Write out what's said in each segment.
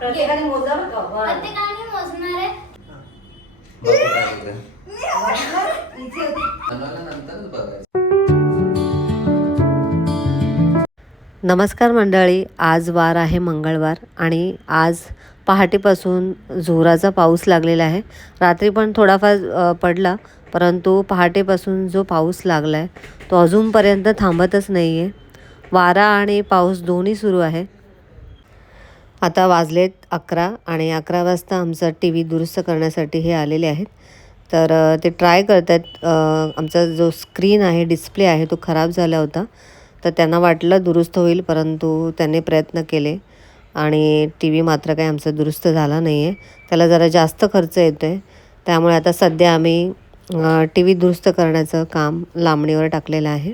प्रत्येकाने मोजा बरं का. प्रत्येकाने मोजणार आहे. नंतरच बघायचं. नमस्कार मंडळी, आज वार आहे मंगळवार आणि आज पहाटेपासून जोराचा पाऊस लागलेला आहे. रात्री पण थोडाफार पडला, परंतु पहाटेपासून जो पाऊस लागला आहे तो अजूनपर्यंत थांबतच नाही आहे. वारा आणि पाऊस दोन्ही सुरू आहे. आता वाजलेत 11 आणि 11 वाजता आमचा टी व्ही दुरुस्त करण्यासाठी हे आलेले आहेत. तर ते ट्राय करत आहेत. आमचा जो स्क्रीन आहे, डिस्प्ले आहे, तो खराब झाला होता. तर त्यांना वाटलं दुरुस्त होईल, परंतु त्यांनी प्रयत्न केले आणि टी व्ही मात्र काही आमचा दुरुस्त झाला नाही आहे. त्याला जरा जास्त खर्च येतो आहे. त्यामुळे आता सध्या आम्ही टी व्ही दुरुस्त करण्याचं काम लांबणीवर टाकलेलं आहे.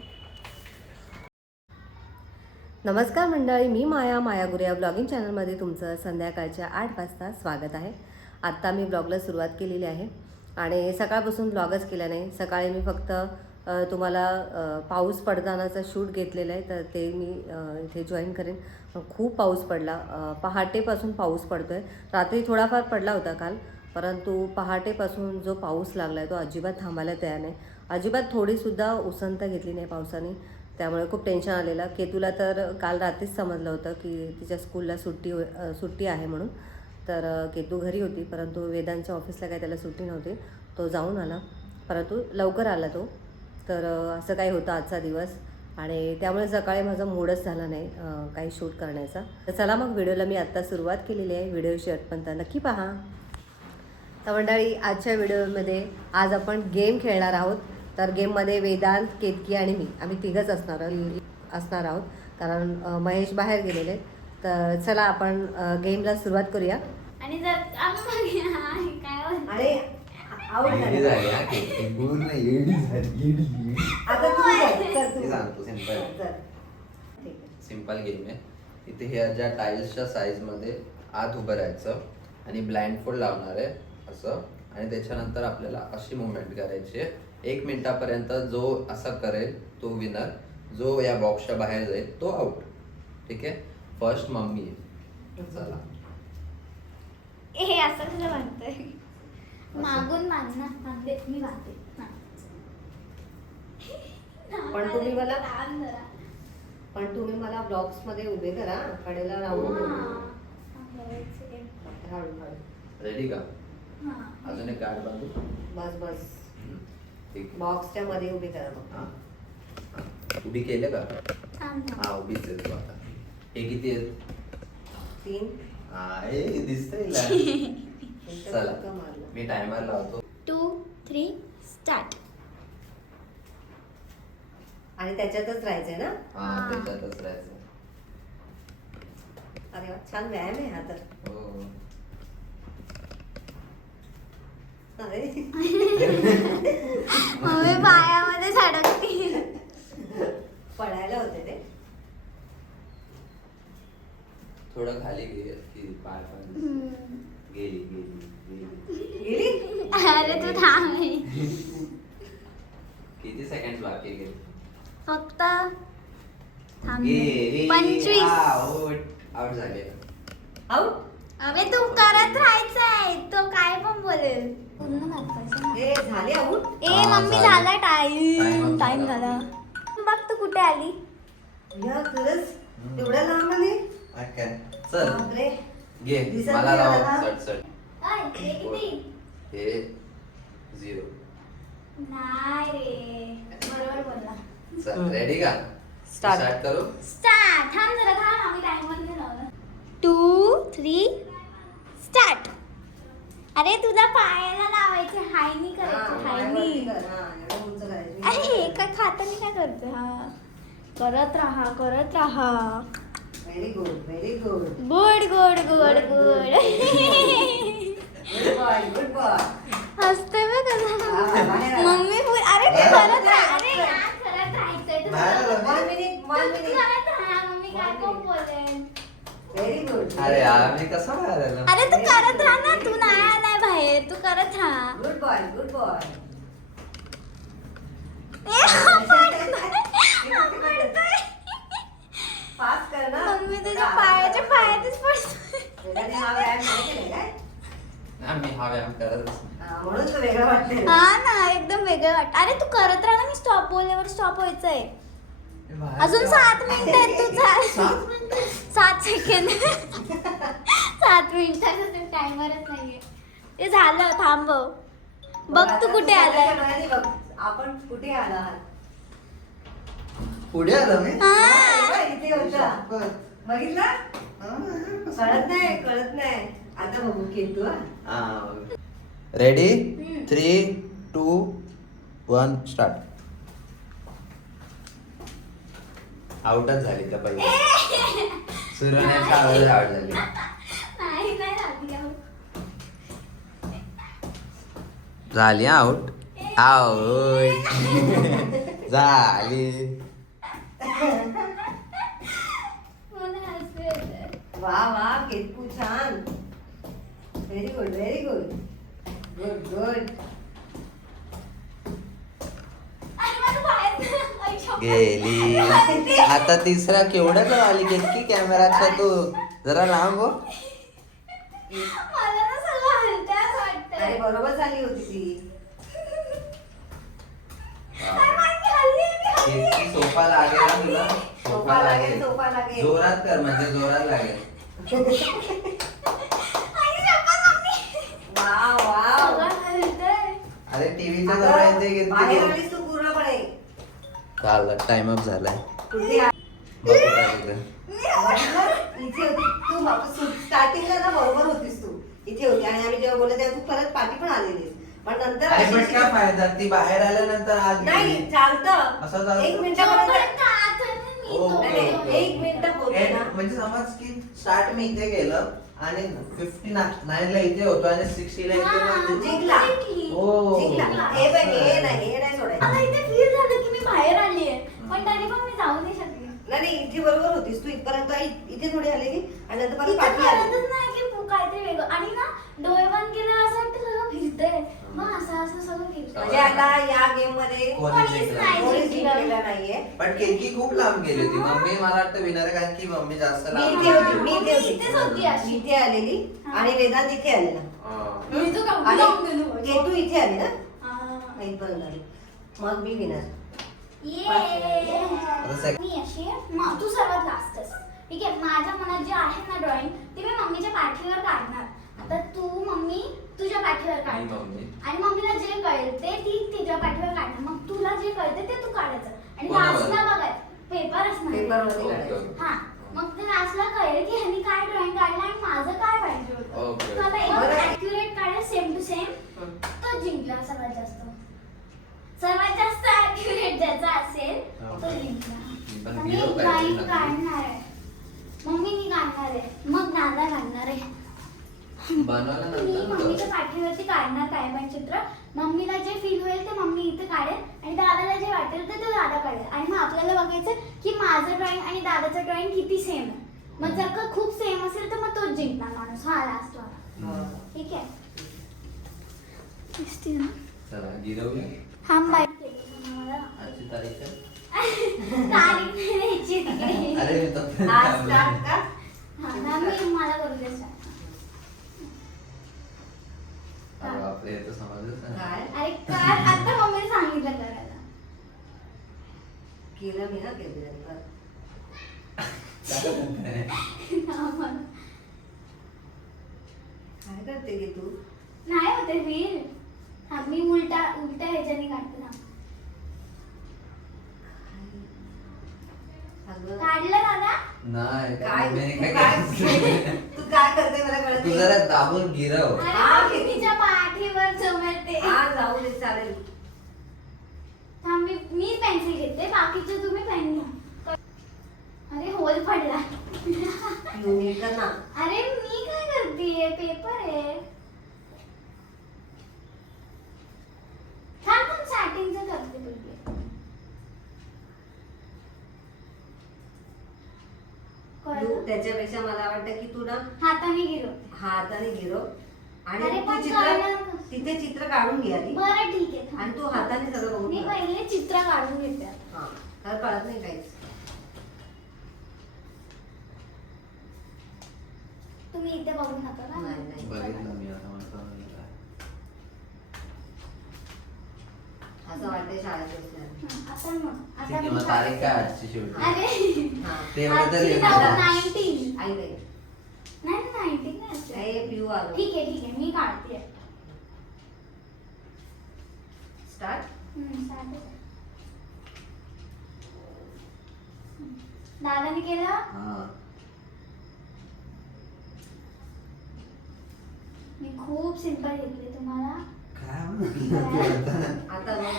नमस्कार मंडळी, मी माया गुरिया ब्लॉगिंग चॅनलमध्ये तुमचं संध्याकाळच्या 8 वाजता स्वागत आहे. आत्ता मी ब्लॉगला सुरुवात केलेली आहे आणि सकाळपासून ब्लॉगच केला नाही. सकाळी मी फक्त तुम्हाला पाऊस पडतानाचा शूट घेतलेला आहे, तर ते मी इथे जॉईन करेन. खूप पाऊस पडला, पहाटेपासून पाऊस पडतो आहे. रात्री थोडाफार पडला होता काल, परंतु पहाटेपासून जो पाऊस लागला आहे तो अजिबात थांबायला तयार नाही. अजिबात थोडीसुद्धा उसंत घेतली नाही पावसाने. त्यामुळे खूप टेन्शन आलेलं. केतूला तर काल रात्रीच समजलं होतं की तिच्या स्कूलला सुट्टी आहे म्हणून. तर केतू घरी होती, परंतु वेदांच्या ऑफिसला काय त्याला सुट्टी नव्हती. तो जाऊन आला, परंतु लवकर आला तो. तर असं काही होतं आजचा दिवस आणि त्यामुळे सकाळी माझा मूडच झाला नाही काही शूट करण्याचा. तर चला मग व्हिडिओला मी आत्ता सुरुवात केलेली आहे. व्हिडिओ शेवटपर्यंत नक्की पहा. तर मंडळी, आजच्या व्हिडिओमध्ये आज आपण गेम खेळणार आहोत. तर गेममध्ये वेदांत, केतकी आणि मी आम्ही तिघंच असणार आहोत, कारण महेश बाहेर गेलेले. तर चला आपण गेमला सुरुवात करूया. आणि जर अरे आऊट येडी झाली हा केतकी, पूर्ण येडी झाली. आता तू मी सांगतो सिंपल गेम आहे. इथे ह्या ज्या टाईल्सच्या साईजमध्ये आत उभं राहायचं आणि ब्लाइंड फोल्ड लावणार आहे असं, आणि त्याच्यानंतर आपल्याला अशी मुवमेंट करायची आहे. 1 मिनिटापर्यंत जो असा करेल तो विनर, जो या बॉक्सच्या बाहेर जाईल तो आउट. ठीक आहे. फर्स्ट मम्मी आहे. चला. हे असं कसं बांधतोय? मागून बांधणार. बांधते मी, बांधते. पण तुम्ही मला ब्लॉक्स मध्ये उभे करा, कडेला राहून. रेडी का? अजून एक कार्ड बांधू. बस ठीक. बॉक्सच्या मध्ये उभे करा मग. उभी केलं का? हा, उभीच आहे तू आता. हे किती आहेत? 3. हा, हे दिसतंय. चला मी टायमर लावतो. 2, 3 स्टार्ट. आणि त्याच्यातच राहायचंय ना? हा, त्याच्यातच राहायचं. अरे वा, छान व्यायाम आहे हा तर. हो. अरे मम्मी पायामध्ये सडकते. पडायला होते ते. थोडं खाली घे की पाय पण गेली. अरे तू थांब. किती सेकंड बाकी गेले? फक्त थांब. गेली. 25. आउट झाले. आऊट. अबे तू करत राहायचंय, तो काय पण बोलेल. पूर्ण दाखवायचं. हे झाले आऊट. ए मम्मी, झाला टाइम झाला. झाला. बघ तू कुठे आली. या खरंच एवढ्या लांब आली. काय? चल बापरे. घे. दिसत मला नाही लाव. मला. चट. हे किती? हे 0. नाही रे, बरोबर बोलला. चल रेडी का? Start. स्टार्ट करू. स्टार्ट. थांब जरा, थांब. आम्ही टाइमर नाही लावला. 2, 3 स्टार्ट. अरे तुझा पायाला लावायचे, हायनी करायचं, हायनी. अरे हे काय खाताना काय करतो? हा, करत राहा. Very good. Good. Good boy. हसते बघ कसा. मम्मी अरे ते करत राहा. अरे यार, करत राहायचंय. तू One minute. करत राहा. मम्मी काय पण बोलेल. Very good. अरे यार, मी कसा बाहेर आलो? अरे तू करत राहा ना, तू नाही आलाय बाहेर, तू करत राहा. Good boy. पास कर ना. मम्मी तुझ्या पायाच्या पायातच पडतो. वेदाने हा व्यायाम नाही केलाय काय? मी हा व्यायाम करतच नाही. म्हणून तो वेगळा वाटतंय. हा ना एकदम वेगळं वाटत. अरे तू करत राहा ना, मी स्टॉप बोलल्यावर स्टॉप व्हायचंय. अजून 7 मिनिटं आहेत. तू चाल 7 सेकंद 7 मिनिटाचा टायमरच नाहीये. ते झालं, थांब बघ तू कुठे आलाय. बघ आपण कुठे आलो आहात. पुढे आलो मी. हा. इथे होता बघितलं. कळत नाही आता बघू केतू. Ready 3, 2, 1 start. आउटच झाली त्या पहिले. सूर्यने सावध आउट झाली. नाही नाही झाली आहो. झाली आउट. आउट झाली. मला हसू येतंय. वा वा केतू छान. Very good very good. Good good. आणि माझं पायाचं गेली. आता तिसरा केवढ्या आली की कॅमेराचा तू जरा लांब हो. मला ना सगळं हलत्याच वाटतंय. अरे बरोबर झाली होती ती. काय माहिती हल्ली मी हल्ली. सोफा लागेल ना तुला. सोफा लागेल सोफा लागेल. जोरात कर म्हणजे जोरात लागेल. आई शपथ मम्मी. Wow wow. सगळं हलतंय. अरे टीव्हीच्या जवळ येते बाहेर घेते. आलीस तू पूर्णपणे. काल टाइम अप झालाय. कुठे आ- बघ कुठं आहे तिकडे. इथे होती तू. स्टार्टिंगला ना बरोबर होतीस तू. इथे होती आणि आम्ही जेव्हा बोलत तेव्हा तू परत पाठी पण आलेलीस. पण नंतर अरे पण अशी- काय फायदा ती बाहेर आल्यानंतर आज नाही गेली. चालतं. असं झालं. 1 मिनिटापर्यंत. जोपर्यंत आत आहे ना मी ओ, नाही, तोपर्यंत. नाही, 1 मिनिट बोलते And ना. म्हणजे समज की स्टार्ट मी इथे गेलं आणि 59 ला इथे होतो आणि 60 ला इथे हा, म्हणजे- जिंकला. ओ. जिंकला. हे बघ हे नाही सोडायचं. आता इथे फील झालं की मी बाहेर आली आहे, पण तरी पण मी जाऊ नाही शकले. नाही इथे बरोबर होतीस तू. इथपर्यंत इथे थोडी आलेली आणि नंतर परत इथं पाठी आली. कळतच नाही की काहीतरी वेगळं. आणि ना डोळे बंद केलं असं वाटतं सगळं फिरतंय. मग असं सगळं फिरतंय. म्हणजे आता या गेम मध्ये कोणी कोणीच जिंकलं? नाही. कोणीच जिंकलेला नाहीये. पण केतकी खूप लांब गेली होती. मम्मी मला वाटतं विनर कारण की मम्मी जास्त मी लांब इथे होती. मी इथे मी इथेच होती होती. अशी. मी इथे आलेली आणि वेदांत इथे आलेला. हा. मी तो काढून आणि लावून गेलो. केतू इथे आली ना. हा. इथपर्यंत आली. मग मी विनर. आता मी अशी तू सर्वात लास्टच. ठीक आहे. माझ्या मनात जे आहे ना ड्रॉइंग ते मी मम्मीच्या पाठीवर काढणार. आता तू मम्मी तुझ्या पाठीवर आणि काढ मम्मी आणि मम्मीला जे कळते ती तिच्या पाठीवर काढणार. मग तुला जे कळते ते तू काढायचं आणि कोणावर? लास्टला बघाय पेपर असणार. पेपरमध्ये ओके, काढायचं. ओके. हा. मग ते लास्टला कळेल की ह्यांनी काय ड्रॉइंग काढलं आणि माझं काय पाहिजे होतं. ओके. तू आता बरं. एकदम ऍक्युरेट काढेल सेम टू सेम. तो जिंकला सर्वात जास्त. सर्वात जास्त ऍक्युरेट ज्याचा असेल तो जिंकला. मी पण आणि hero ड्रॉइंग पाहिजे. काढणार आहे. मम्मीनी काढणार आहे. मग दादा काढणार आहे. मी बनवल्यानंतर मम्मीच्या पाठीवरती काढणार काय पण चित्र. मम्मीला जे फील होईल ते मम्मी इथे काढेल आणि दादाला जे वाटेल ते दादा काढेल. आणि मग आपल्याला बघायचं की माझं ड्रॉइंग आणि दादाचं ड्रॉइंग किती सेम आहे. मग जर का खूप सेम असेल तर मग तोच जिंकणार माणूस. हा लास्ट वाला. ठीक आहे. दिसते ना. चला गिरवूया. थांब बाई. आजची तारीख आहे. तारीख नाही द्यायची तिकडे. अरे मी तर आज start का? हा ना, मी मला करू दे start. अरे बापरे हे तर समजलंच नाही. काय अरे काय आता मम्मीने सांगितलं करायला. केलं मी ना केलं. काय करते गे तू. नाही होते फील. हा मी उलट्या ह्याच्याने काढते ना. अगं, काढलं दादा. नाही काय मम्मीने काय केलं? तू काय करते मला कळत तू नाही. जरा दाबून गिरव. अरे मम्मीच्या पाठीवर जमते. हा जाऊ दे चालेल. थांब मी पेन्सिल घेते बाकीचे तुम्ही पेन घ्या. अरे होल पडला. युनिट कर ना. अरे मी काय करते पेपर आहे. थांब स्टार्टिंगचं करते पहिले. तू त्याच्यापेक्षा मला वाटतं की तू ना हाताने गिरो. हाताने गिरव आणि अरे तू पण चित्र कळलं कसं? तिथे चित्र काढून घे आधी. बरं ठीक आहे थांब. आणि तू हाताने सगळं बघून मी ठेव. पहिले चित्र काढून घेते. हा तर कळत नाही काहीच. तुम्ही इथे बघू नका का? नाही, नाही. बघितलं मी आता मला समजलं. असं वाटतंय शाळेत असल्या. आता मग ठीक आहे, मग तारीख काय आजची शेवटी अरे हा. तेवढं तरी आजची येणार. 19 आई बाई. नाही 19 नाही असं. हे पिऊ आलो. ठीक आहे मी काढते. स्टार्ट. दादाने केलं. हा. मी खूप सिंपल घेतले तुम्हाला. काय म्हणलं? आता बघ.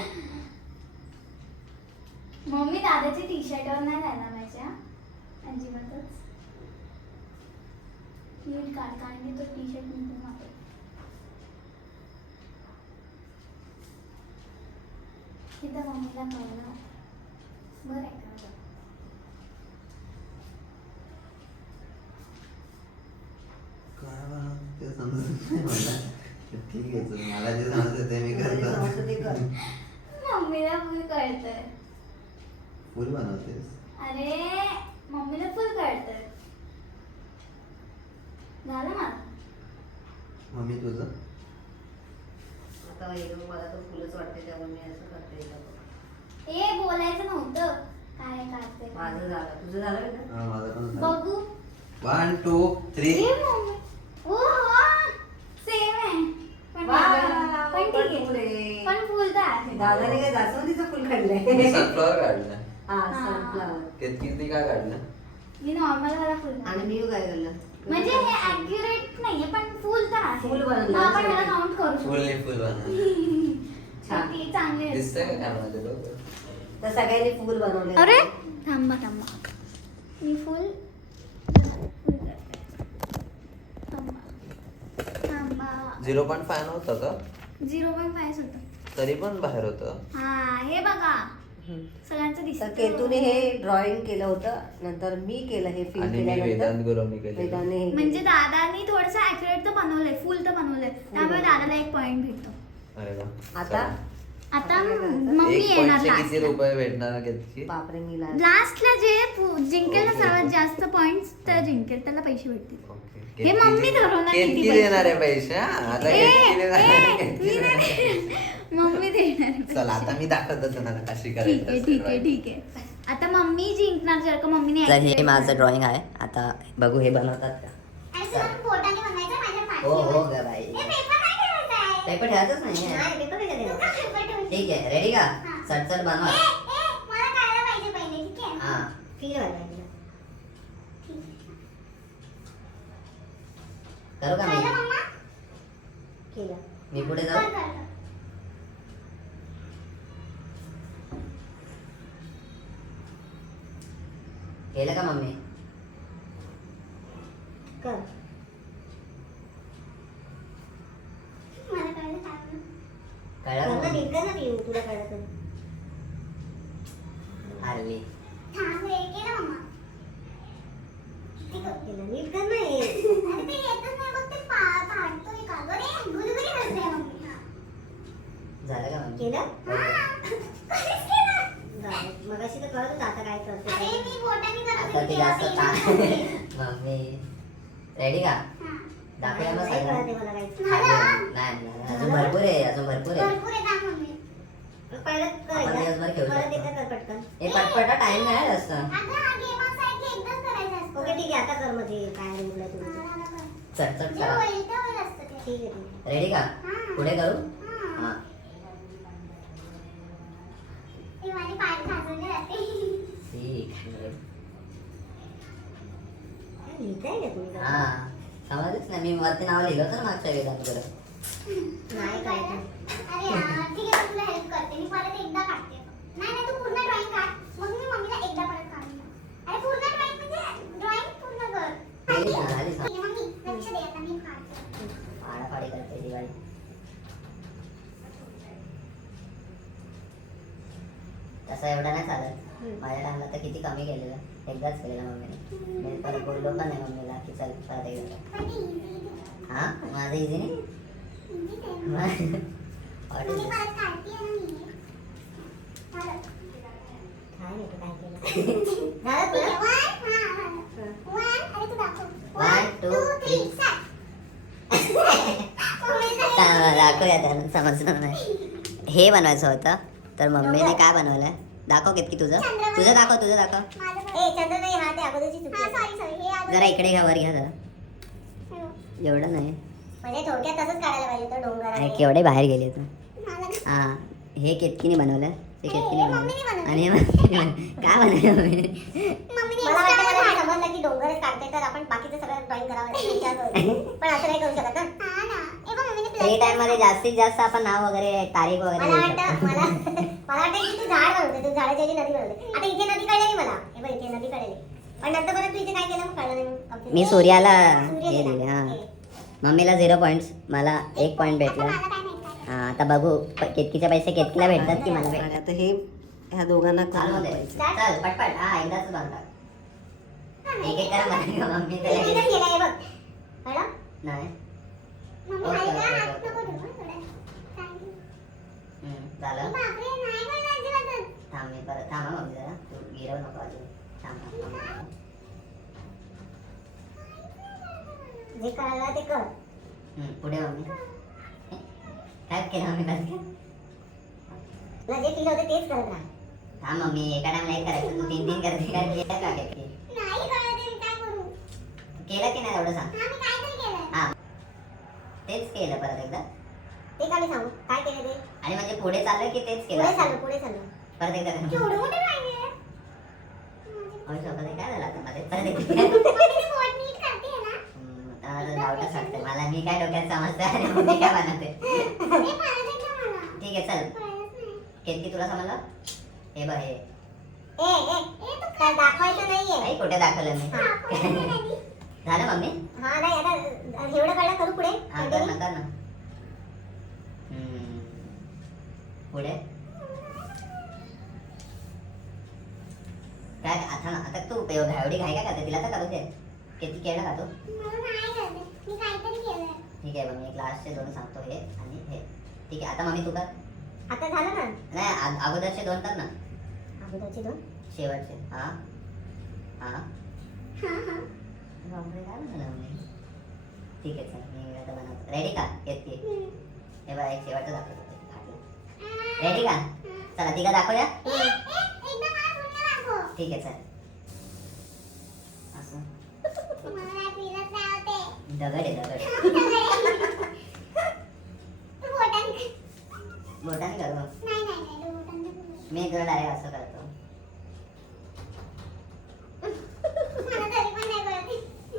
मम्मी दादाच्या टी शर्टवर नाही राहिला माझ्या अजिबातच. नीट काढ कारण की तो टी शर्ट निघून मागे. इथं मम्मीला कळलं. बरं आहे का? काय बनवते ते समजत नाही मला. ठीक आहे चल, मला जे समजतं ते मी तुला करतो. समजतं ते कर. मम्मीला फुल कळतंय. फुल बनवतेस? अरे मम्मीला फुल कळतंय. झालं माझं. मम्मी तुझं? आता हे बघ, मला तर फुलच वाटते त्यामुळे मी असं करते इथं बघ. ए बोलायचं नव्हतं. काय काढते माझं झालं. तुझं झालं बेटा? हा, माझं पण झालं. बघू. 1 2 3. ए मम्मी. ओ सेम आहे. पण वा, वेगळं. पण ठीक पण फुल आहे. आहे. पण फुल तर आहे. दादाने काय जास्वंदीचं फुल मी काढलंय. सनफ्लॉवर काढलं. हा हा. सनफ्लावर. किती काय काढलं? मी नॉर्मल वाला फुल आणि मी काय केलं? म्हणजे हे ऍक्युरेट नाहीये पण फुल तर आहे. फुल बनवलं. मग आपण ह्याला काउंट करू शकतो. फुल नाही, फुल बनवलं. छान. ती चांगली आहे. दिसतंय का कॅमेरामध्ये बघ? तर सगळ्यांनी फुल बनवले. अरे थांबा मी फुल थांबा 0.5 नव्हतं का? 0.5 होतं. तरी पण बाहेर होतं. हा हे बघा सगळ्यांचं तर दिसतं. केतूने हे ड्रॉइंग केलं होतं. नंतर मी केलं हे फिल आणि मी केल्यानंतर वेदांत गुरुवनी केलं. वेदाने हे म्हणजे दादानी थोडस ऍक्युरेट तर बनवलंय फुल तर बनवलंय त्यामुळे दादाला 1 पॉइंट भेटतो. अरे वा. आता आता काय करायचं? मम्मी एक येणार पॉइंटचे किती लास्टला. रुपये भेटणार किती? बापरे मी लास्टला जे जिंकेल ना ओके, सर्वात ओके. जास्त पॉइंट्स तर जिंकेल त्याला पैसे भेटतील. ओके. हे मम्मी ठरवणार किती किती पैसे. देणार आहे पैसे? हा? आता ए, किती देणार ए, आहे? मी नाही. मम्मी देणार आहे चला पैसे. आता मी दाखवतो तुम्हाला कशी ठीक करायची आहे असते ठीक आहे drawing. ठीक आहे. आता मम्मी जिंकणार जर का मम्मीने तर हे accurate माझं बनवलं. ड्रॉइंग आहे. आता बघू हे बनवतात का? हो हो ग बाई. पेपर ठेवायचंच नाही. ठीक आहे, रेडी का? चटचट बनवा. हा करू का मी पुढे जाऊ? केलं का मम्मी? कळलं का मम्मी? हरली. झालं का मम्मी? मगाशी तर कळत होतं आता काय करते आता ती जास्त मम्मी रेडी का? दाखवूया मग नाही सगळं. कळते मला काहीच. नाही नाही, अजून भरपूर आहे, अजून भरपूर आहे. पहिलं आपण दिवसभर खेळू परत शकतो. एकदा कर पटकन. हे पटपट टाइम नाही जास्त. ओके ठीक आहे आता कर मध्ये काय निघलं तुमचं. चटचट करा. ठीक आहे ठीक आहे. रेडी का? पुढे करू? हा ठीक आहे. काय लिहिताय का तुम्ही हा समजच नाही, मी वरती नाव लिहिलं होतं ना मागच्या वेळेला तुला. नाही काय ते. अरे यार, ठीक आहे, मी तुला हेल्प करते. मी परत एकदा काढते. नाही नाही, तू पूर्ण ड्रॉइंग काढ. मग मी मम्मीला एकदा परत काढून देईन. अरे पूर्ण ड्रॉइंग म्हणजे ड्रॉइंग पूर्ण कर. झाली ना, झाली ना. ठीक आहे, मम्मी लक्ष दे आता मी काढते. पाडापाडी करते दिवाळी. तसं एवढं नाही चालत. माझ्या टाइमला तर किती कमी केलेलं, एकदाच केलेलं मम्मीने. मी परत बोललो पण नाही मम्मीला की चल परत एकदा. पण ते easy. हा माझं इझी नाही. easy आहे. What is me this? परत काढते आणि मी परत. काय नाही तू काय केलं. झालं ठीक तुला? आहे, one, हा, one. One, अरे तू 1 2 3 दाखवूया त्याला समजलं नाही. हे बनवायचं होतं तर मम्मीने काय बनवलंय दाखव कितकी तुझं तुझं दाखव ए चंद्र नाही हा ते अगोदरची चुकी आहे. जरा इकडे घ्या वर घ्या जरा एवढं नाही म्हणजे थोडक्यात तसंच काढायला पाहिजे होतं डोंगर अरे आणि- केवढे बाहेर गेले तू मला- हा हे केतकीने बनवलं ते केतकीने हे मम्मीने बनवलं बनवलं. आणि हे मम्मीने बनवलं. काय बनवलं मम्मीने मला वाटतं मला हे समजलं की डोंगरच काढते तर आपण बाकीचं सगळं ड्रॉइंग करावं असा विचार करतो. पण असं नाही करू शकत ना. फ्री टाइम मध्ये जास्तीत जास्त आपण नाव वगैरे तारीख वगैरे मला लिहू वाटतं शकतो. मला वाटतं की तू झाड बनवते तू झाडाच्या ऐवजी नदी बनवते. आता इथे नदी कळलेली मला हे बघ इथे नदी कळलेली पण नंतर परत तू इथे काय केलं मग कळलं नाही मग. मी सूर्याला सूर्य हे दिला. दिले हा हे. मम्मीला 0 पॉइंट्स मला 1 पॉइंट भेटला मला काय माहिती. हा आता बघू केतकीचे पैसे केतकीला भेटतात की मला आणि भेटतात आता हे ह्या दोघांना चालू करून दे. पाहिजे. चल पटपट हा एकदाच बनवतात एक एक करा मला मम्मी हे त्याला तिथं केलं हे बघ कळलं? नाही मम्मी ओके, खाली का? ओके, हात ओके. नको ठेवू हं थोडं. Thank you. झालं बापरे, नाही बोलला अजिबातच. थांब मी परत थांबा मम्मी जरा तू गिरव नको अजून थांब जे करायला ते कर. पुढे मम्मी काय केलं मम्मी बस तुला जे केलं होतं तेच करत राहा. थांब मम्मी एका टाइम नाही करायचं तू 3 करते काय केलं का केतकी नाही कळलं ते मी काय करू? केलं की नाही एवढं सांग हा, मी काहीतरी केलं. हा तेच केलं परत एकदा ते का मी सांगू? काय केलं ते? आणि म्हणजे पुढे चाललं की तेच पुढे केलं चाललो, पुढे चाललो. परत एकदा कर. केवढं मोठं राहिलं. होय शोभा ताई, काय झालं आता मध्ये परत एकदा मम्मी ती बोट नीट करतेय ना? आता माझं डाऊटच वाटतं मला मी काय डोक्यात समजतं आणि मम्मी काय बनवते हे कळलं का मला? ठीक आहे चल कळलंच नाही. केतकी तुला समजलं हे बघ हे तू काय दाखवायचं नाहीये. आई कुठे दाखवलं मी दाखवायचं नाही. झालं मम्मी हा नाही आता एवढं कळलं करू पुढे हा कर ना कर ना पुढे काय आता तू एवढी घाई काय करते तिला तर करू दे किती केलं का तू मला नाही कळलं. मी काहीतरी केलंय. ठीक आहे मग मी क्लासचे 2 सांगतो हे आणि हे ठीक आहे आता मम्मी तू कर आता झालं ना नाही अगोदरचे 2 कर ना अगोदरची 2 शेवटचे हा बापरे काय बनवलं मम्मी ठीक आहे चल मी आता बनवतो रेडी का केतकी हे बघा एक शेवटचं दाखवतो रेडी का चला तिघं दाखवूया एकदा मला पूर्ण दाखव. ठीक आहे चल असं मला फिरत नाही होते. दगड आहे दगड तू बोटाने कर. बोटाने करू नाही नाही नाही तू बोटाने कर. मी तुला डायरेक्ट असं करतो मला तरी पण नाही कळत.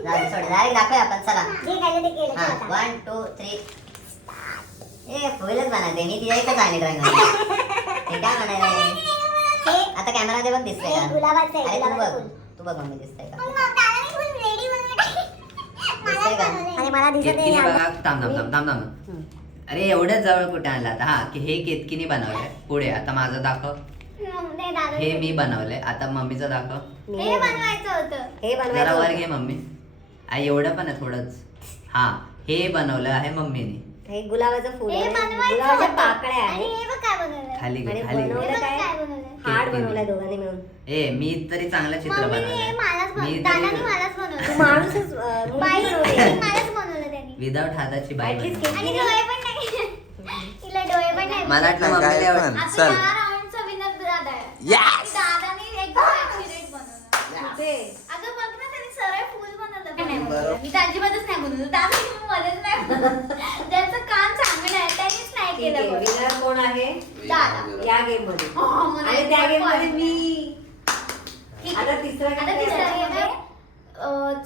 जाऊ सोड डायरेक्ट दाखवूया आपण चला जे केलं ते केलं. हा चल आता. 1 2 3 ए फुलच बनवते मी तिच्या एकच आली ड्रॉइंग हे काय म्हणायला हे आता कॅमेरा दे बघ दिसतंय हे का गुलाबाचं आहे, अरे तू गुलाबाचं बघ फुल. तू बघ मम्मी दिसतंय का पण मग दादाने फुल ready बनवलंय. दिसतंय का? बनवलंय. आणि मला दिसत नाही केतकीने आहे. बघा थांब अरे एवढ्याच जवळ कुठे आणला आता हा की हे केतकीने बनवलंय पुढे आता माझं दाखव नाही, दादा. हे मी बनवलंय आता मम्मीचं दाखव हे बनवायचं होतं. हे जरा बनवायचं वर होतं. घे मम्मी एवढं पण आहे थोडंच हा हे बनवलं आहे मम्मीने हे गुलाबाचं फुल हे आहे. बनवायचं गुलाबाच्या होतं. पाकळ्या आणि आहेत हे बघ काय बनवलं. खाली घे आणि खाली घे. बनवलं हे बघ काय? काय बनवलं. हार्ड केतकीने. बनवलाय दोघांनी मिळून. ए मी तरी चांगलं चित्र मम्मीने हे मलाच बनवलं मी दादाने मलाच तू बनवलं. माणूसच बाई बनवली. मलाच बनवलं त्यांनी. विदाउट हाताची बाई At least बनवली. आणि केतकीने- डोळे पण नाही. तिला डोळे पण नाही. मला वाटलं मम्मीला काय एवढं- पण. आता चल. या राऊंडचा विनर दादा आहे. Yes! दादाने एकदम accurate बनवलं. कुठे? अगं बघ ना त्यांनी सरळ फुल बनवलं. नाही बनवलं. मी तर अजिबातच नाही बनवलं. दादा तुम्ही मध्येच नाही बनवलं. ज्यांचं काम चांगलं आहे त्यांनीच नाही ठीक आहे. केलं बघ. winner कोण आहे दादा. या गेम मध्ये हा, मला आणि त्या एकदम गेम मध्ये point. मी ठीक आता आहे. तिसरा आता game तिसरा आहे. गेम आहे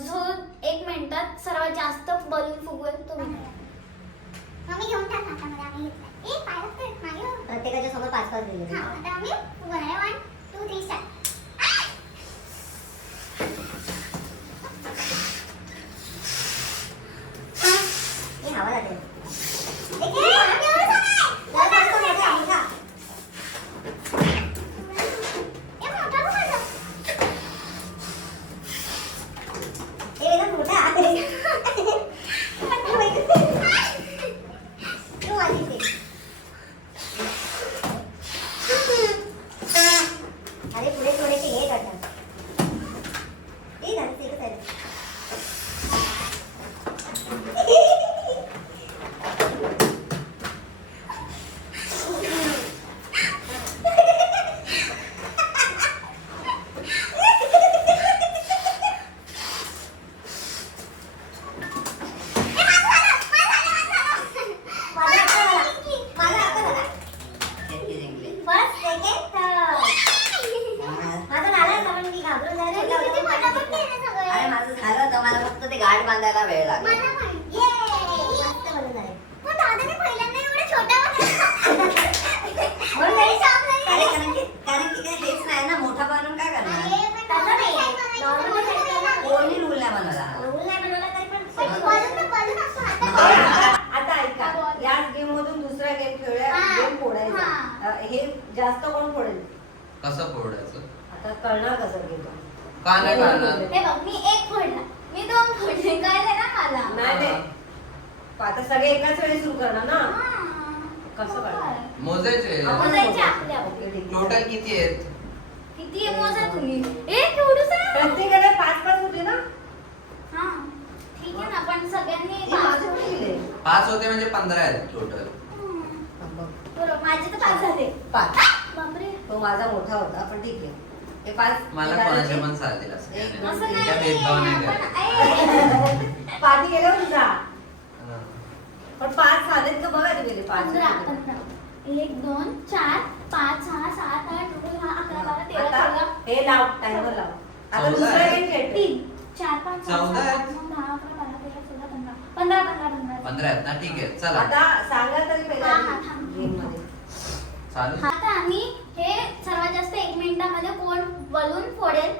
जो 1 मिनिटात सर्वात जास्त बलून फुगवेल तो winner. मम्मी घेऊन टाक हातामध्ये आम्ही घेतलंय. ए, पायात तर मागे हो. प्रत्येकाच्या समोर 5 दिले हा, आता मम्मी उभं राहा. 1 2 3 start. हे हवा जाते ए, आम्ही एवढं सांगाय. जरा जास्त मोठं आहे का? ए, मोठा बघ माझा. हे वेगळं मोठं आहे तू वाजवी दे. जास्त कोण फोडेल कसं फोडायचं? आता कळणार कसं घेतो का नाही कळणार? हे बघ मी एक फोडला, मी 2 फोडले, कळलं ना मला. नाही नाही आता सगळे एकाच वेळी सुरू करणार ना हा. कसं कळणार? मोजायचे. आपण जायचे आपल्या. ओके, ठीक आहे. टोटल किती आहेत? किती आहे मोजा तुम्ही? एक एवढंच आहे? प्रत्येकाला 5-5 होते ना हा. ठीक आहे ना, पण सगळ्यांनी हे 5 माझे कुठे गेले? 5 होते म्हणजे 15 आहेत टोटल. बघ, बरोबर, माझे तर 5 झाले. 5 बापरे. तो माझा मोठा होता पण ठीक आहे हे 5 मला कोणाचे पण चालतील असं काही एक, नाही. असं ठीक आहे, नाही, भेदभाव नाही आपण करत. पाठी गेल्यावर तुझा हा. पण 5 झालेत का बघा तुम्ही 5 15 1 2 4 5 6 7 8 9 10 11 12 13 आता 14 हे लाव टाइमर लाव आता 14 दुसरा आहे. गेम खेळते 3 4 5 6 14 7 8 9 10 11 12 13 14 15 15 15 आहेत ना, ठीक आहे चला आता सांगा तरी पहिला हा, हा, थांब. गेम मध्ये चालू. आता आम्ही हे सर्वात जास्त 1 मिनिटामध्ये कोण बलून फोडेल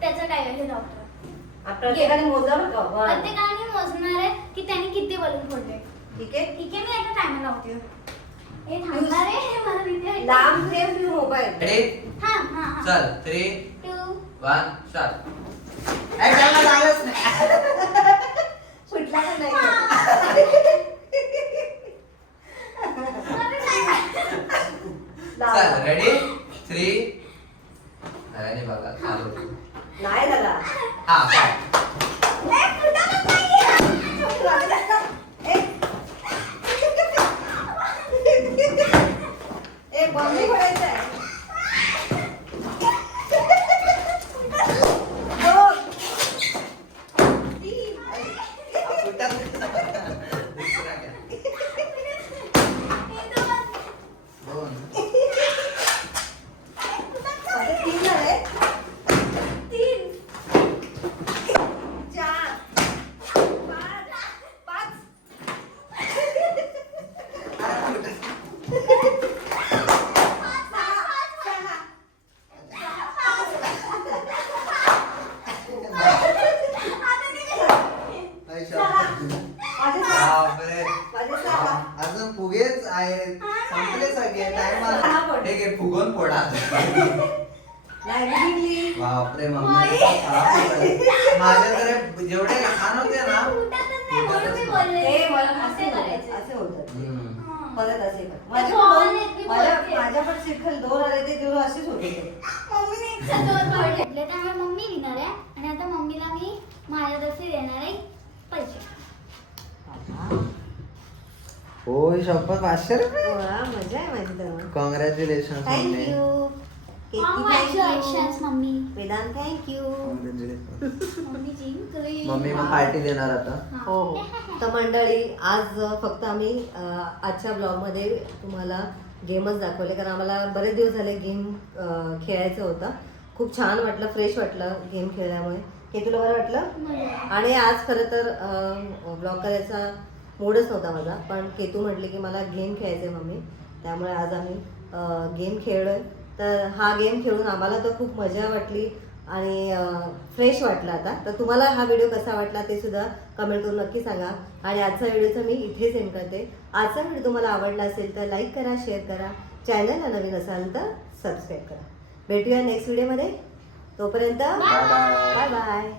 त्याचं काय आहे हे डॉक्टर. प्रत्येकाने मोजा बरं का वन. प्रत्येकाने मोजणार आहे की त्यांनी किती बलून फोडले. ठीक आहे ठीक आहे, मी आता टायमर लावते. हे थांबणार आहे मला भीती वाटते. लांब ठेव तू मोबाईल रेडी हा हा हा. चल 3 2 1 स्टार्ट. त्याला झालंच नाही. सुटला का नाही लाव. चल रेडी 3 नाही बघा चालू. नाही झाला हा काय एक बॉम्बे पडायचं आहे दोन. तीन. दुसरा घ्या. दोन. माझे 3 झाले 3 4 5 बापरे. अजून फुगेच आहेत, संपले सगळे टाइम आला. ठीक आहे, फुगून फोडा. बापरे मम्मी माझ्या तर जेवढे लहान होते ना फुटतच नाही म्हणून मी बोलले. हे मला असे असे करायचे. होतात, असे होतात हम्म. हा. परत असे कर. माझे बॉल पण आहेत, मी दोन- माझ्या बोलते. माझ्या पण शिरखल 2 आले ते तेव्हा असेच होते ते. मम्मीने एकशे 2 फोडले, त्यामुळे मम्मी विनर आहे. आणि आता मम्मीला मी माझ्यातर्फे देणार आहे पैसे. होय शपथ 500 रुपये. वा, मजा आहे माझी तर. Congratulation thank you Congratulations, mummy. Vedant thank you mummy जिंकली. मम्मी मग पार्टी देणार आता. हा. हो हो तर मंडळी आज फक्त आम्ही आजच्या ब्लॉगमध्ये तुम्हाला गेमच दाखवले कारण आम्हाला बरेच दिवस झाले गेम खेळायचं होतं. खूप छान वाटलं, फ्रेश वाटलं गेम खेळल्यामुळे. हे तुला बरं वाटलं? मजा. आणि आज खरं तर ब्लॉग करायचा मूडच नव्हता माझा, पण केतू म्हटले की मला गेम खेळायचं आहे मम्मी, त्यामुळे आज आम्ही गेम खेळलोय. तर हा गेम खेळून आम्हाला तर खूप मजा वाटली आणि फ्रेश वाटलं. आता तर तुम्हाला हा व्हिडिओ कसा वाटला ते सुद्धा कमेंट करून नक्की सांगा. आणि आजचा व्हिडिओचा मी इथेच एंड करते. आजचा व्हिडिओ तुम्हाला आवडला असेल तर लाईक करा, शेअर करा, चॅनलला नवीन असाल तर सबस्क्राईब करा. भेटूया नेक्स्ट व्हिडिओमध्ये. तोपर्यंत बाय बाय.